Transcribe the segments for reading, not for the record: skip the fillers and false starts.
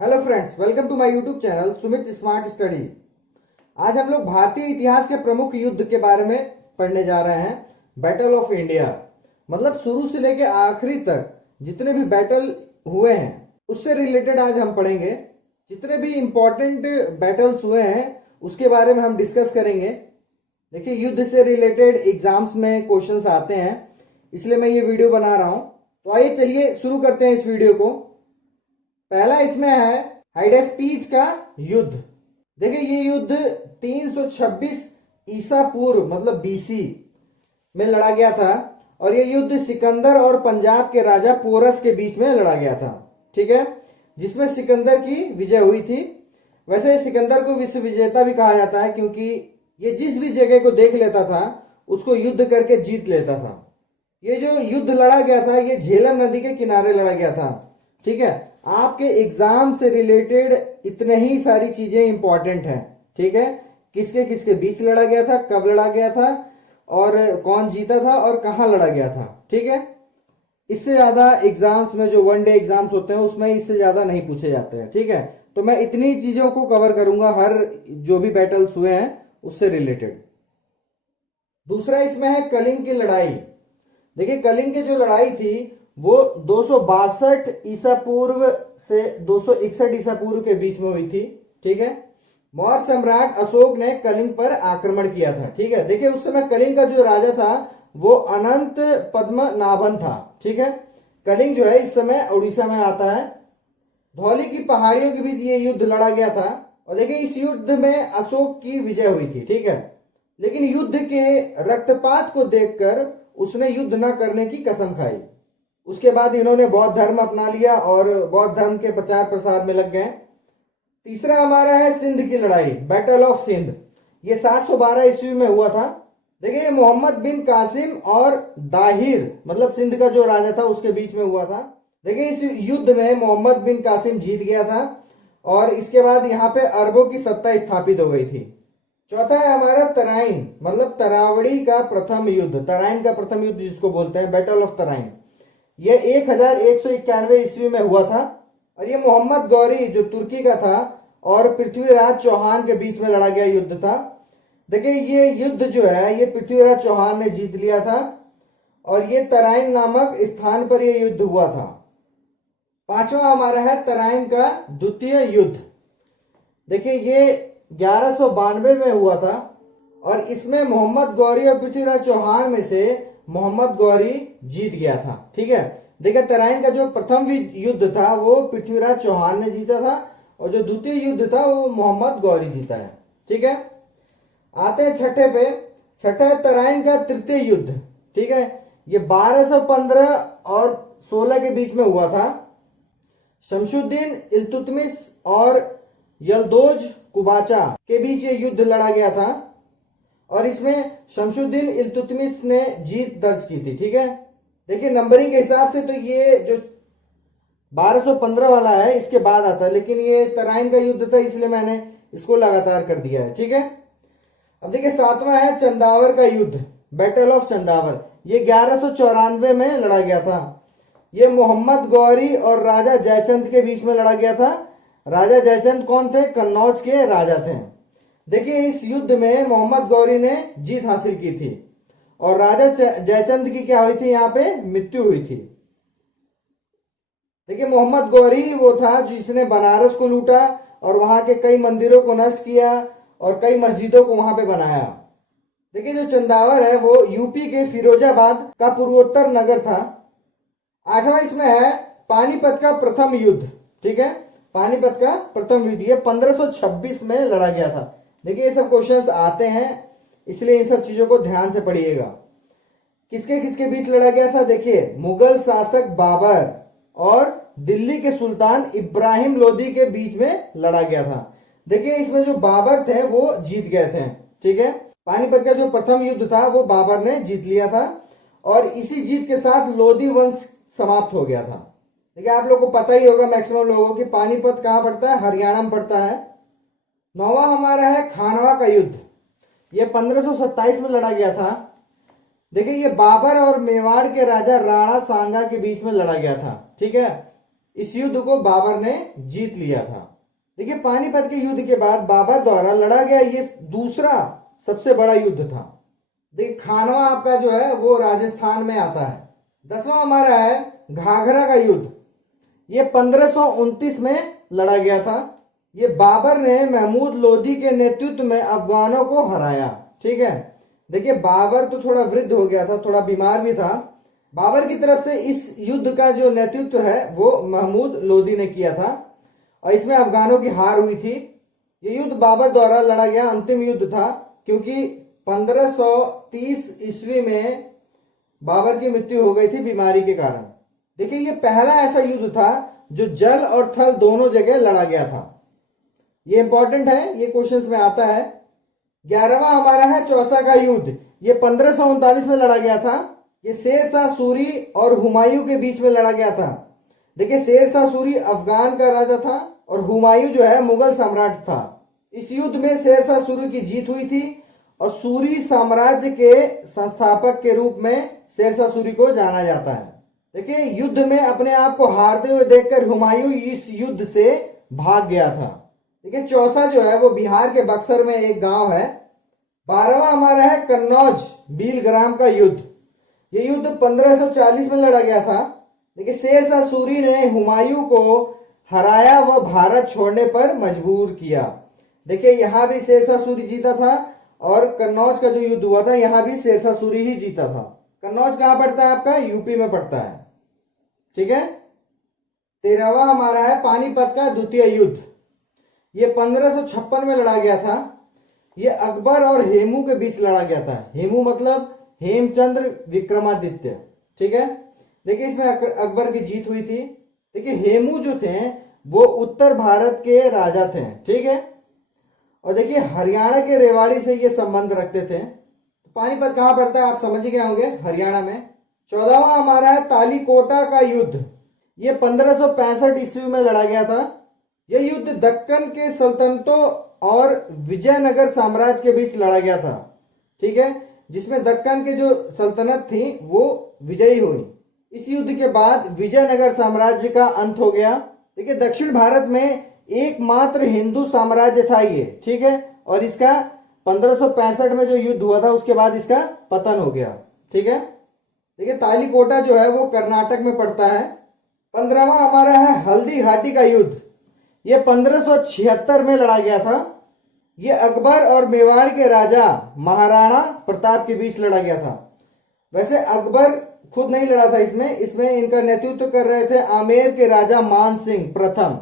Hello friends, welcome to my YouTube channel Sumit smart study. आज हम लोग भारतीय इतिहास के प्रमुख युद्ध के बारे में पढ़ने जा रहे हैं। बैटल ऑफ इंडिया मतलब शुरू से लेके आखिरी तक जितने भी बैटल हुए हैं उससे रिलेटेड आज हम पढ़ेंगे। जितने भी इंपॉर्टेंट बैटल्स हुए हैं उसके बारे में हम डिस्कस करेंगे। देखिए, युद्ध से रिलेटेड एग्जाम्स में क्वेश्चंस आते हैं, इसलिए मैं ये वीडियो बना रहा हूं। तो आइए चलिए शुरू करते हैं इस वीडियो को। पहला इसमें है हाइडेस्पीज का युद्ध। देखिए, ये युद्ध 326 ईसा पूर्व मतलब बीसी में लड़ा गया था और ये युद्ध सिकंदर और पंजाब के राजा पोरस के बीच में लड़ा गया था। ठीक है, जिसमें सिकंदर की विजय हुई थी। वैसे सिकंदर को विश्व विजेता भी कहा जाता है क्योंकि ये जिस भी जगह को देख लेता था उसको युद्ध करके जीत लेता था। ये जो युद्ध लड़ा गया था ये झेलम नदी के किनारे लड़ा गया था। ठीक है, आपके एग्जाम से रिलेटेड इतने ही सारी चीजें इंपॉर्टेंट हैं। ठीक है, किसके किसके बीच लड़ा गया था, कब लड़ा गया था और कौन जीता था और कहां लड़ा गया था। ठीक है, इससे ज्यादा एग्जाम्स में जो वन डे एग्जाम्स होते हैं उसमें इससे ज्यादा नहीं पूछे जाते हैं। ठीक है, तो मैं इतनी चीजों को कवर करूंगा, हर जो भी बैटल्स हुए हैं उससे रिलेटेड। दूसरा इसमें है कलिंग की लड़ाई। देखिए, कलिंग की जो लड़ाई थी वो 262 ईसा पूर्व से 261 ईसा पूर्व के बीच में हुई थी। ठीक है, मौर्य सम्राट अशोक ने कलिंग पर आक्रमण किया था। ठीक है, देखिए उस समय कलिंग का जो राजा था वो अनंत पद्मनाभन था। ठीक है, कलिंग जो है इस समय उड़ीसा में आता है। धौली की पहाड़ियों के बीच ये युद्ध लड़ा गया था और देखिए इस युद्ध में अशोक की विजय हुई थी। ठीक है, लेकिन युद्ध के रक्तपात को देखकर उसने युद्ध न करने की कसम खाई। उसके बाद इन्होंने बौद्ध धर्म अपना लिया और बौद्ध धर्म के प्रचार प्रसार में लग गए। तीसरा हमारा है सिंध की लड़ाई, बैटल ऑफ सिंध। ये 712 ईस्वी में हुआ था। देखिए, मोहम्मद बिन कासिम और दाहिर मतलब सिंध का जो राजा था उसके बीच में हुआ था। देखिए, इस युद्ध में मोहम्मद बिन कासिम जीत गया था और इसके बाद यहाँ पे अरबों की सत्ता स्थापित हो गई थी। चौथा है हमारा तराइन मतलब तरावड़ी का प्रथम युद्ध, तराइन का प्रथम युद्ध जिसको बोलते हैं, बैटल ऑफ तराइन। ये 1191 ईस्वी में हुआ था और ये मोहम्मद गौरी जो तुर्की का था और पृथ्वीराज चौहान के बीच में लड़ा गया युद्ध था। देखिए, ये युद्ध जो है ये पृथ्वीराज चौहान ने जीत लिया था और ये तराइन नामक स्थान पर यह युद्ध हुआ था। पांचवा हमारा है तराइन का द्वितीय युद्ध। देखिए, ये 1192 में हुआ था और इसमें मोहम्मद गौरी और पृथ्वीराज चौहान में से मोहम्मद गौरी जीत गया था। ठीक है, देखिए तराइन का जो प्रथम युद्ध था वो पृथ्वीराज चौहान ने जीता था और जो द्वितीय युद्ध था वो मोहम्मद गौरी जीता है। ठीक है, आते हैं छठे पे। छठा है तराइन का तृतीय युद्ध। ठीक है, ये 1215 और 16 के बीच में हुआ था। शमशुद्दीन इल्तुतमिश और यल्दोज कुबाचा के बीच ये युद्ध लड़ा गया था और इसमें शमशुद्दीन इल्तुतमिश ने जीत दर्ज की थी। ठीक है, देखिए नंबरिंग के हिसाब से तो ये जो 1215 वाला है इसके बाद आता है, लेकिन ये तराइन का युद्ध था इसलिए मैंने इसको लगातार कर दिया है। ठीक है, अब देखिए सातवां है चंदावर का युद्ध, बैटल ऑफ चंदावर। ये 1194 में लड़ा गया था। ये मोहम्मद गौरी और राजा जयचंद के बीच में लड़ा गया था। राजा जयचंद कौन थे? कन्नौज के राजा थे। देखिए, इस युद्ध में मोहम्मद गौरी ने जीत हासिल की थी और राजा जयचंद की क्या हुई थी? यहाँ पे मृत्यु हुई थी। देखिए, मोहम्मद गौरी वो था जिसने बनारस को लूटा और वहां के कई मंदिरों को नष्ट किया और कई मस्जिदों को वहां पे बनाया। देखिए, जो चंदावर है वो यूपी के फिरोजाबाद का पूर्वोत्तर नगर था। आठवां इसमें है पानीपत का प्रथम युद्ध। ठीक है, पानीपत का प्रथम युद्ध ये 1526 में लड़ा गया था। देखिए, ये सब क्वेश्चंस आते हैं इसलिए इन सब चीजों को ध्यान से पढ़िएगा। किसके किसके बीच लड़ा गया था? देखिए, मुगल शासक बाबर और दिल्ली के सुल्तान इब्राहिम लोदी के बीच में लड़ा गया था। देखिए, इसमें जो बाबर थे वो जीत गए थे। ठीक है, पानीपत का जो प्रथम युद्ध था वो बाबर ने जीत लिया था और इसी जीत के साथ लोदी वंश समाप्त हो गया था। देखिए, आप लोगों को पता ही होगा मैक्सिमम लोगों को कि पानीपत कहां पड़ता है? हरियाणा में पड़ता है। नौवां हमारा है खानवा का युद्ध। यह 1527 में लड़ा गया था। देखिए, ये बाबर और मेवाड़ के राजा राणा सांगा के बीच में लड़ा गया था। ठीक है, इस युद्ध को बाबर ने जीत लिया था। देखिए, पानीपत के युद्ध के बाद बाबर द्वारा लड़ा गया ये दूसरा सबसे बड़ा युद्ध था। देखिए, खानवा आपका जो है वो राजस्थान में आता है। 10वां हमारा है घाघरा का युद्ध। ये 1529 में लड़ा गया था। ये बाबर ने महमूद लोदी के नेतृत्व में अफगानों को हराया। ठीक है, देखिए बाबर तो थोड़ा वृद्ध हो गया था, थोड़ा बीमार भी था। बाबर की तरफ से इस युद्ध का जो नेतृत्व है वो महमूद लोदी ने किया था और इसमें अफगानों की हार हुई थी। ये युद्ध बाबर द्वारा लड़ा गया अंतिम युद्ध था, क्योंकि 1530 ईस्वी में बाबर की मृत्यु हो गई थी बीमारी के कारण। देखिए, ये पहला ऐसा युद्ध था जो जल और थल दोनों जगह लड़ा गया था। ये इंपॉर्टेंट है, ये क्वेश्चंस में आता है। 11वां हमारा है चौसा का युद्ध। ये 1539 में लड़ा गया था। ये शेर शाह सूरी और हुमायूं के बीच में लड़ा गया था। देखिए, शेर शाह सूरी अफगान का राजा था और हुमायूं जो है मुगल सम्राट था। इस युद्ध में शेर शाह सूरी की जीत हुई थी और सूरी साम्राज्य के संस्थापक के रूप में शेर शाह सूरी को जाना जाता है। देखिए, युद्ध में अपने आप को हारते हुए देखकर हुमायूं इस युद्ध से भाग गया था। देखिए, चौसा जो है वो बिहार के बक्सर में एक गांव है। 12वां हमारा है कन्नौज बीलग्राम का युद्ध। ये युद्ध 1540 में लड़ा गया था। देखिए, शेर शाह सूरी ने हुमायूं को हराया व भारत छोड़ने पर मजबूर किया। देखिए, यहां भी शेर शाह सूरी जीता था और कन्नौज का जो युद्ध हुआ था यहां भी शेर शाह सूरी ही जीता था। कन्नौज कहां पड़ता है आपका? यूपी में पड़ता है। ठीक है, 13वां हमारा है पानीपत का द्वितीय युद्ध। ये 1556 में लड़ा गया था। ये अकबर और हेमू के बीच लड़ा गया था। हेमू मतलब हेमचंद्र विक्रमादित्य। ठीक है, देखिए इसमें अकबर की जीत हुई थी। देखिए, हेमू जो थे वो उत्तर भारत के राजा थे। ठीक है, और देखिए हरियाणा के रेवाड़ी से ये संबंध रखते थे। पानीपत कहां पड़ता है आप समझ गए होंगे, हरियाणा में। 14वां हमारा है तालीकोटा का युद्ध। ये 1565 ईस्वी में लड़ा गया था। यह युद्ध दक्कन के सल्तनतों और विजयनगर साम्राज्य के बीच लड़ा गया था। ठीक है, जिसमें दक्कन के जो सल्तनत थी वो विजयी हुई। इस युद्ध के बाद विजयनगर साम्राज्य का अंत हो गया। देखिए, दक्षिण भारत में एकमात्र हिंदू साम्राज्य था ये। ठीक है, और इसका 1565 में जो युद्ध हुआ था उसके बाद इसका पतन हो गया। ठीक है, देखिए तालीकोटा जो है वो कर्नाटक में पड़ता है। 15वां हमारा है हल्दी घाटी का युद्ध। ये 1576 में लड़ा गया था। ये अकबर और मेवाड़ के राजा महाराणा प्रताप के बीच लड़ा गया था। वैसे अकबर खुद नहीं लड़ा था इसमें इनका नेतृत्व कर रहे थे आमेर के राजा मान सिंह प्रथम।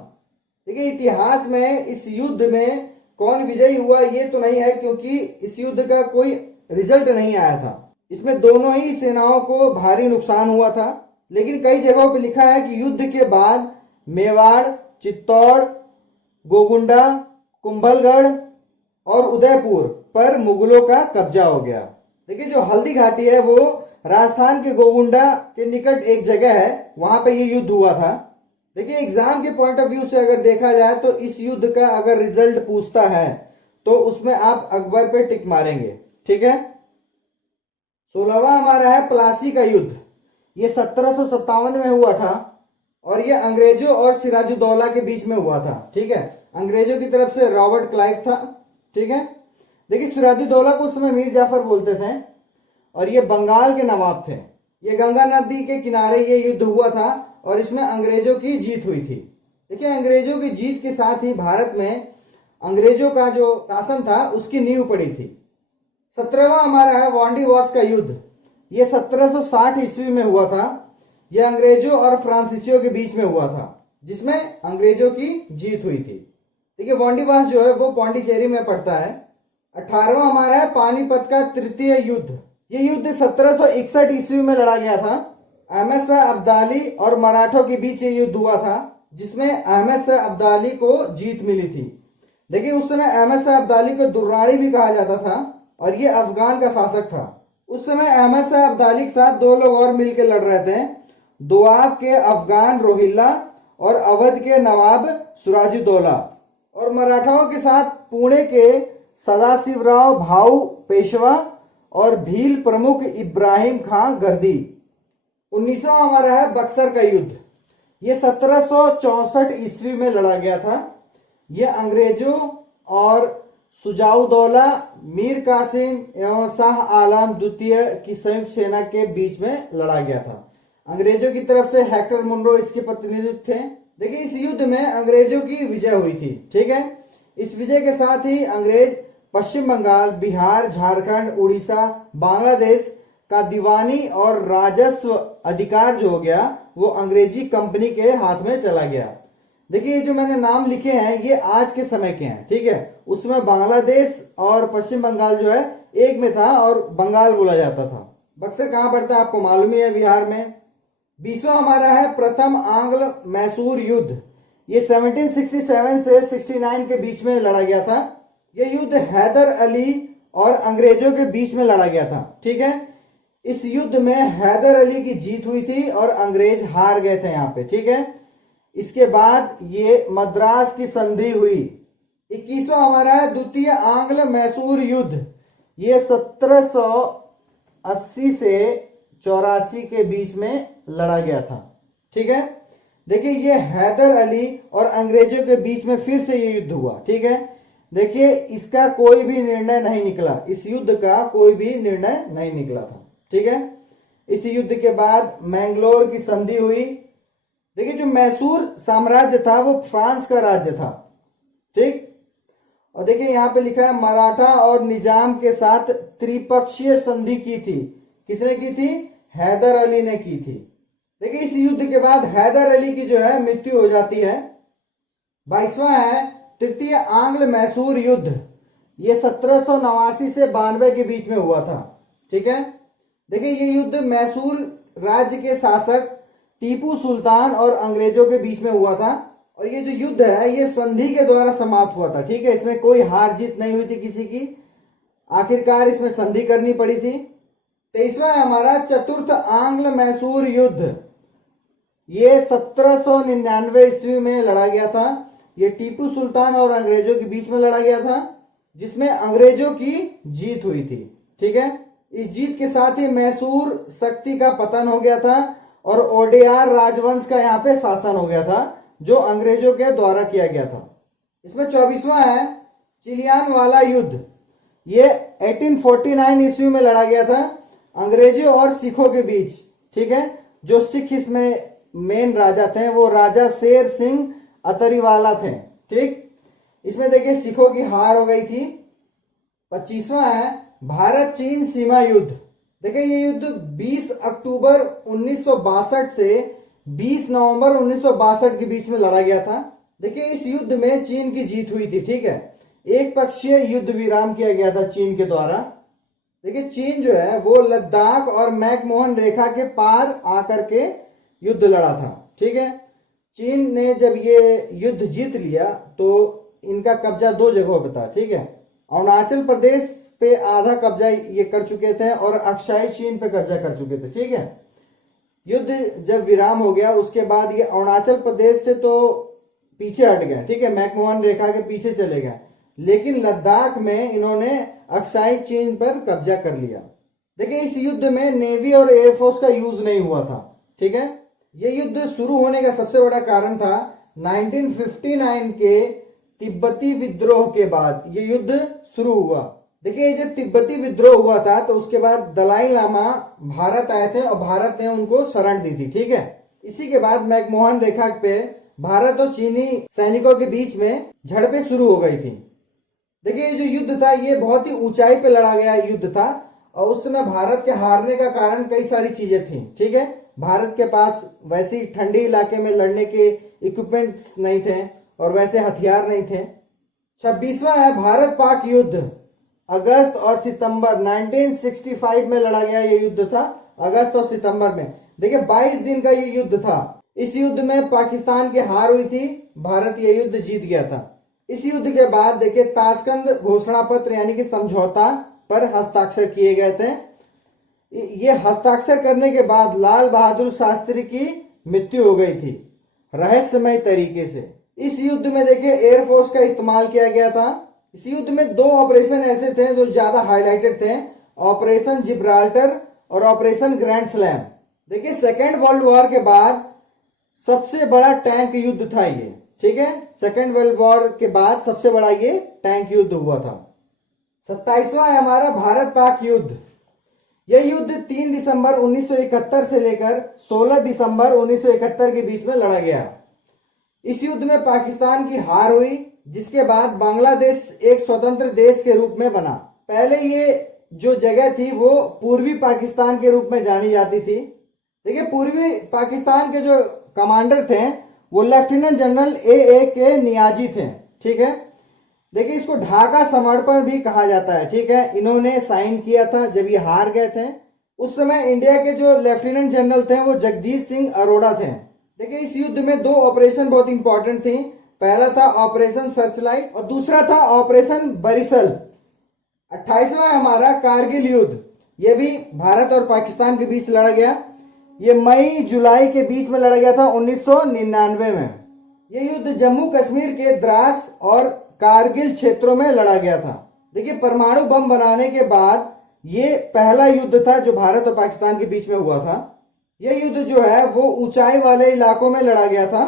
देखिए, इतिहास में इस युद्ध में कौन विजयी हुआ ये तो नहीं है, क्योंकि इस युद्ध का कोई रिजल्ट नहीं आया था। इसमें दोनों ही सेनाओं को भारी नुकसान हुआ था। लेकिन कई जगहों पर लिखा है कि युद्ध के बाद मेवाड़, चित्तौड़, गोगुंडा, कुंभलगढ़ और उदयपुर पर मुगलों का कब्जा हो गया। देखिए, जो हल्दी घाटी है वो राजस्थान के गोगुंडा के निकट एक जगह है, वहां पे ये युद्ध हुआ था। देखिए, एग्जाम के पॉइंट ऑफ व्यू से अगर देखा जाए तो इस युद्ध का अगर रिजल्ट पूछता है तो उसमें आप अकबर पे टिक मारेंगे। ठीक है, 16वां हमारा है प्लासी का युद्ध। ये 1757 में हुआ था और ये अंग्रेजों और सिराजुद्दौला के बीच में हुआ था। ठीक है, अंग्रेजों की तरफ से रॉबर्ट क्लाइव था। ठीक है, देखिए सिराजुद्दौला को उस समय मीर जाफर बोलते थे और ये बंगाल के नवाब थे। ये गंगा नदी के किनारे ये युद्ध हुआ था और इसमें अंग्रेजों की जीत हुई थी। देखिए, अंग्रेजों की जीत के साथ ही भारत में अंग्रेजों का जो शासन था उसकी नींव पड़ी थी। 17वां हमारा है वांडी वॉर्स का युद्ध। ये 1760 ईस्वी में हुआ था। यह अंग्रेजों और फ्रांसीसियों के बीच में हुआ था, जिसमें अंग्रेजों की जीत हुई थी। देखिए, वांडीवास जो है वो पौंडीचेरी में पड़ता है। 18वां हमारा है पानीपत का तृतीय युद्ध। ये युद्ध 1761 ईस्वी में लड़ा गया था। अहमद शाह अब्दाली और मराठों के बीच ये युद्ध हुआ था, जिसमें अहमद शाह अब्दाली को जीत मिली थी। देखिए, उस समय अहमद शाह अब्दाली को दुर्रानी भी कहा जाता था और ये अफगान का शासक था। उस समय अहमद शाह अब्दाली के साथ दो लोग और मिलकर लड़ रहे थे, दोआब के अफगान रोहिल्ला और अवध के नवाब सिराजुद्दौला, और मराठाओं के साथ पुणे के सदाशिवराव भाऊ पेशवा और भील प्रमुख इब्राहिम खां गर्दी। 19वां हमारा है बक्सर का युद्ध। ये 1764 ईस्वी में लड़ा गया था। ये अंग्रेजों और सुजाउद्दौला, मीर कासिम एवं शाह आलम द्वितीय की संयुक्त सेना के बीच में लड़ा गया था। अंग्रेजों की तरफ से हेक्टर मुनरो इसके प्रतिनिधित्व थे। देखिए इस युद्ध में अंग्रेजों की विजय हुई थी, ठीक है। इस विजय के साथ ही अंग्रेज पश्चिम बंगाल, बिहार, झारखंड, उड़ीसा, बांग्लादेश का दीवानी और राजस्व अधिकार जो हो गया वो अंग्रेजी कंपनी के हाथ में चला गया। देखिए ये जो मैंने नाम लिखे हैं ये आज के समय के हैं, ठीक है। उसमें बांग्लादेश और पश्चिम बंगाल जो है एक में था और बंगाल बोला जाता था। बक्सर कहाँ पड़ता है आपको मालूम ही है, बिहार में। 20वां हमारा है प्रथम आंग्ल मैसूर युद्ध। ये 1767 से 69 के बीच में लड़ा गया था। यह युद्ध हैदर अली और अंग्रेजों के बीच में लड़ा गया था, ठीक है। इस युद्ध में हैदर अली की जीत हुई थी और अंग्रेज हार गए थे यहाँ पे, ठीक है। इसके बाद ये मद्रास की संधि हुई। 21वां हमारा है द्वितीय आंग्ल मैसूर युद्ध। ये 1780 से 84 के बीच में लड़ा गया था, ठीक है। देखिए ये हैदर अली और अंग्रेजों के बीच में फिर से ये युद्ध हुआ, ठीक है। देखिए इसका कोई भी निर्णय नहीं निकला, इस युद्ध का कोई भी निर्णय नहीं निकला था, ठीक है। इस युद्ध के बाद मैंगलोर की संधि हुई। देखिए जो मैसूर साम्राज्य था वो फ्रांस का राज्य था, ठीक। और देखिए यहाँ पे लिखा है मराठा और निजाम के साथ त्रिपक्षीय संधि की थी। किसने की थी? हैदर अली ने की थी। देखिए इस युद्ध के बाद हैदर अली की जो है मृत्यु हो जाती है। 22वां है तृतीय आंग्ल मैसूर युद्ध। ये 1789 से 92 के बीच में हुआ था, ठीक है। देखिए ये युद्ध मैसूर राज्य के शासक टीपू सुल्तान और अंग्रेजों के बीच में हुआ था। और ये जो युद्ध है ये संधि के द्वारा समाप्त हुआ था, ठीक है। इसमें कोई हार जीत नहीं हुई थी किसी की, आखिरकार इसमें संधि करनी पड़ी थी। 23वां है हमारा चतुर्थ आंग्ल मैसूर युद्ध। ये 1799 ईस्वी में लड़ा गया था। ये टीपू सुल्तान और अंग्रेजों के बीच में लड़ा गया था, जिसमें अंग्रेजों की जीत हुई थी, ठीक है। इस जीत के साथ ही मैसूर शक्ति का पतन हो गया था और ओडेयार राजवंश का यहाँ पे शासन हो गया था, जो अंग्रेजों के द्वारा किया गया था। इसमें 24वां है चिलियान वाला युद्ध। ये 1849 ईस्वी में लड़ा गया था अंग्रेजों और सिखों के बीच, ठीक है। जो सिख इसमें मेन राजा थे वो राजा शेर सिंह अतरीवाला थे, ठीक। इसमें देखिए सिखों की हार हो गई थी। 25वां है भारत चीन सीमा युद्ध। देखिए ये युद्ध 20 अक्टूबर 1962 से 20 नवंबर 1962 के बीच में लड़ा गया था। देखिए इस युद्ध में चीन की जीत हुई थी, ठीक है। एक पक्षीय युद्ध विराम किया गया था चीन के द्वारा। देखिए चीन जो है वो लद्दाख और मैकमोहन रेखा के पार आकर के युद्ध लड़ा था, ठीक है। चीन ने जब ये युद्ध जीत लिया तो इनका कब्जा दो जगहों पे था, ठीक है। अरुणाचल प्रदेश पे आधा कब्जा ये कर चुके थे और अक्साई चीन पे कब्जा कर चुके थे, ठीक है। युद्ध जब विराम हो गया उसके बाद ये अरुणाचल प्रदेश से तो पीछे हट गए, ठीक है, मैकमोहन रेखा के पीछे चले गए, लेकिन लद्दाख में इन्होंने अक्साई चीन पर कब्जा कर लिया। देखिए इस युद्ध में नेवी और एयरफोर्स का यूज नहीं हुआ था, ठीक है। ये युद्ध शुरू होने का सबसे बड़ा कारण था 1959 के तिब्बती विद्रोह के बाद ये युद्ध शुरू हुआ। देखिए जो तिब्बती विद्रोह हुआ था तो उसके बाद दलाई लामा भारत आए थे और भारत ने उनको शरण दी थी, ठीक है। इसी के बाद मैकमोहन रेखा पे भारत और चीनी सैनिकों के बीच में झड़पें शुरू हो गई थी। देखिए जो युद्ध था ये बहुत ही ऊंचाई पे लड़ा गया युद्ध था और उस समय भारत के हारने का कारण कई सारी चीजें थी, ठीक है। भारत के पास वैसे ही ठंडी इलाके में लड़ने के इक्विपमेंट्स नहीं थे और वैसे हथियार नहीं थे। 26वां है भारत पाक युद्ध। अगस्त और सितंबर 1965 में लड़ा गया ये युद्ध था, अगस्त और सितंबर में। देखिए 22 दिन का ये युद्ध था। इस युद्ध में पाकिस्तान की हार हुई थी, भारत ये युद्ध जीत गया था। इस युद्ध के बाद देखिए ताशकंद घोषणा पत्र यानी कि समझौता पर हस्ताक्षर किए गए थे। ये हस्ताक्षर करने के बाद लाल बहादुर शास्त्री की मृत्यु हो गई थी रहस्यमय तरीके से। इस युद्ध में देखिए एयरफोर्स का इस्तेमाल किया गया था। इस युद्ध में दो ऑपरेशन ऐसे थे जो ज्यादा हाईलाइटेड थे, ऑपरेशन जिब्राल्टर और ऑपरेशन ग्रैंड स्लैम। देखिए सेकेंड वर्ल्ड वॉर के बाद सबसे बड़ा टैंक युद्ध था ये, ठीक है। सेकेंड वर्ल्ड वॉर के बाद सबसे बड़ा ये टैंक युद्ध हुआ था। 27वां है हमारा भारत पाक युद्ध। यह युद्ध 3 दिसंबर 1971 से लेकर 16 दिसंबर 1971 के बीच में लड़ा गया। इस युद्ध में पाकिस्तान की हार हुई, जिसके बाद बांग्लादेश एक स्वतंत्र देश के रूप में बना। पहले ये जो जगह थी वो पूर्वी पाकिस्तान के रूप में जानी जाती थी। देखिए, पूर्वी पाकिस्तान के जो कमांडर थे वो लेफ्टिनेंट जनरल ए के नियाजी थे, ठीक है। देखिए, इसको ढाका समर्पण भी कहा जाता है, ठीक है। इन्होंने साइन किया था जब ये हार गए थे। उस समय इंडिया के जो लेफ्टिनेंट जनरल थे वो जगजीत सिंह अरोड़ा थे। देखिए, इस युद्ध में 2 ऑपरेशन बहुत इंपॉर्टेंट थी। पहला था ऑपरेशन सर्चलाइट और दूसरा था ऑपरेशन बरिसल। 28वां है हमारा कारगिल युद्ध। यह भी भारत और पाकिस्तान के बीच लड़ा गया। ये मई जुलाई के बीच में लड़ा गया था 1999 में। यह युद्ध जम्मू कश्मीर के द्रास और कारगिल क्षेत्रों में लड़ा गया था। देखिए, परमाणु बम बनाने के बाद ये पहला युद्ध था जो भारत और पाकिस्तान के बीच में हुआ था। यह युद्ध जो है वो ऊंचाई वाले इलाकों में लड़ा गया था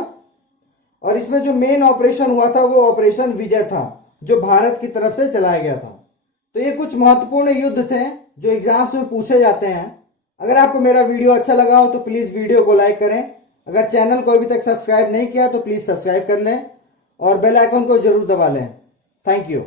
और इसमें जो मेन ऑपरेशन हुआ था वो ऑपरेशन विजय था, जो भारत की तरफ से चलाया गया था। तो ये कुछ महत्वपूर्ण युद्ध थे जो एग्जाम्स में पूछे जाते हैं। अगर आपको मेरा वीडियो अच्छा लगा हो तो प्लीज़ वीडियो को लाइक करें। अगर चैनल को अभी तक सब्सक्राइब नहीं किया तो प्लीज़ सब्सक्राइब कर लें और बेल आइकन को जरूर दबा लें। Thank you.